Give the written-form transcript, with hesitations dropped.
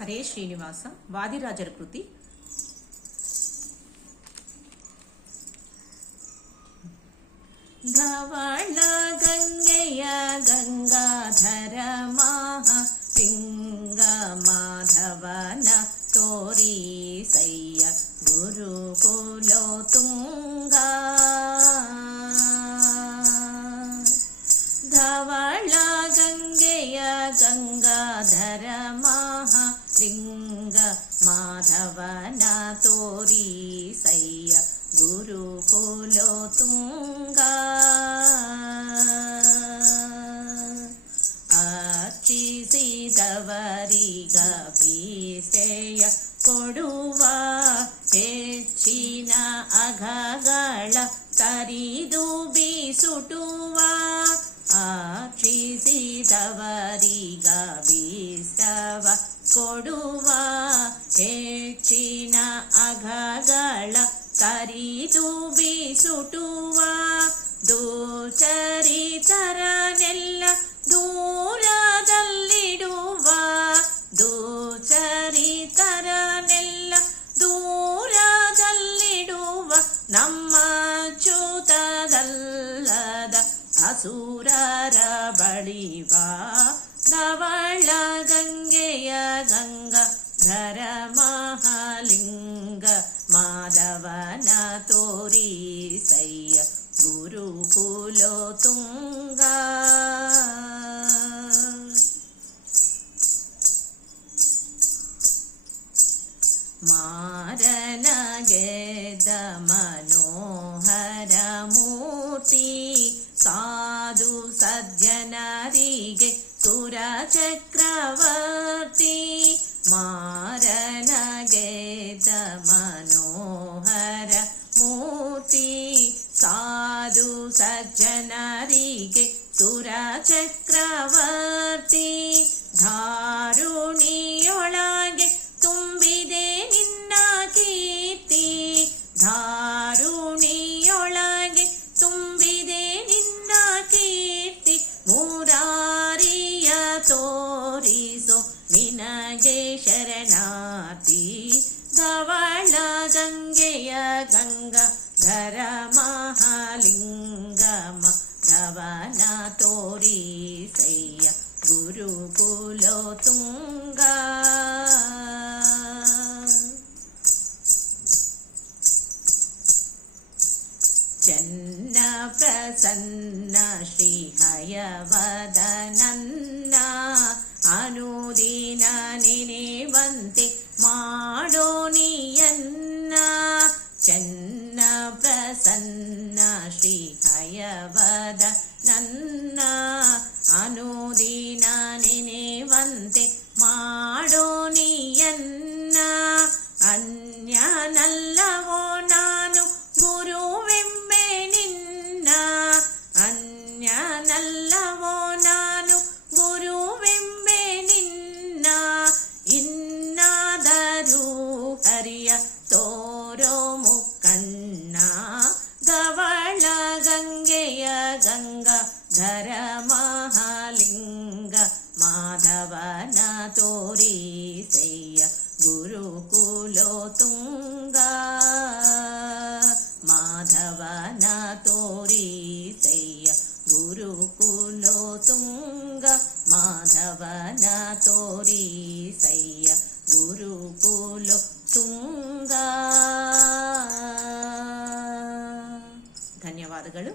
ಹರೇ ಶ್ರೀನಿವಾಸ ವಾದಿರಾಜರ ಕೃತಿ. ಧವಳ ಗಂಗೆಯ ಗಂಗಾಧರ ಮಹಾಲಿಂಗ ಮಾಧವನ ತೋರಿಸಯ್ಯ ಗುರುಕುಲೋ ತುಂಗ. ಧವಳ ಗಂಗೆಯ ಗಂಗಾಧರ ಮಹಾಲಿಂಗ ಮಾಧವನ ತೋರಿಸಯ್ಯ ಗುರುಕುಲೋ ತುಂಗ. ಅರ್ಚಿಸಿದವರಿಗ ಭೀಸೆಯ ಕೊಡುವ ಹೆಚ್ಚಿನ ಅಘಗಳ ತರಿದು ಬೀಸುಟುವ. ಅರ್ಚಿಸಿದವರಿಗ ಭೀಸವ ಕೊಡುವ ಹೆಚ್ಚಿನ ಅಘಗಳ ತರಿದು ಬೀಸುಟುವ. ದುಚರಿತರನೆಲ್ಲ ದೂರದಲ್ಲಿಡುವ. ದುಚರಿತರನೆಲ್ಲ ದೂರದಲ್ಲಿಡುವ ನಮ್ಮ ಚ್ಯುತದಲ್ಲದ ಅಸುರರ ಬಳಿವ. ಧವಳ ಗಂಗೆಯ ಗಂಗಾಧರ ಮಹಾಲಿಂಗ ಮಾಧವನ ತೋರಿಸಯ್ಯ ಗುರುಕುಲೋ ತುಂಗ. ಮಾರನ ಗೆದ್ದ ಮನೋಹರ ಮೂರ್ತಿ ಸಾಧು ಸಜ್ಜನರಿಗೆ ಸುರ ಚಕ್ರವರ್ತಿ. ಮಾರನ ಗೆದ್ದ ಮನೋಹರ ಮೂರ್ತಿ ಸಾಧು ಸಜ್ಜನರಿಗೆ ಸುರ ಚಕ್ರವರ್ತಿ. ಧಾರುಣಿಯೊಳಗೆ ತುಂಬಿದೆ ನಿನ್ನ ಕೀರ್ತಿ. ಧಾರುಣಿಯೊಳಗೆ ತುಂಬಿದೆ ನಿನ್ನ ಕೀರ್ತಿ. ಮುರಾರಿಯ ತೋರಿಸೋ ನಿನಗೆ ಶರಣಾರ್ಥಿ. ಧವಳ ಗಂಗೆಯ ಗಂಗಾಧರ ಮಹಾಲಿಂಗ ಮಾಧವನ ತೋರಿಸಯ್ಯ ಗುರುಕುಲೋ ತುಂಗ. ಚನ್ನ ಪ್ರಸನ್ನ ಶ್ರೀ ಹಯವದನನ್ನ ಅನುದಿನ ನೆನೆವಂತೆ ಮಾಡೋ ನೀಯನ್ನ. ಚನ್ನ ಪ್ರಸನ್ನ ಶ್ರೀ ಹಯವದನನ್ನ ಅನುದಿನ ನೆನೆವಂತೆ ಮಾಡೋ ನೀಯನ್ನ. ಅನ್ಯನಲ್ಲವೋ ನಾನು ಗುರುವೆಂಬೆ ನಿನ್ನ. ಅನ್ಯನಲ್ಲವೋ ನಾನು ಗುರುವೆಂಬೆ ನಿನ್ನ. ಇನ್ನಾದರೂ ಹರಿಯ ತೋರೋ ಮುಕ್ಕಣ್ಣ. ಧವಳ ಗಂಗೆಯ ಗಂಗಾಧರ ಮಹಾಲಿಂಗ ಮಾಧವನ ತೋರಿಸಯ್ಯ ಗುರುಕುಲೋ ತುಂಗ. ಮಾಧವನ ತೋರಿಸಯ್ಯ ಗುರುಕುಲೋ ತುಂಗ. ಮಾಧವನ ತೋರಿಸಯ್ಯ ಗುರುಕುಲೋ ತುಂಗ. ಧನ್ಯವಾದಗಳು.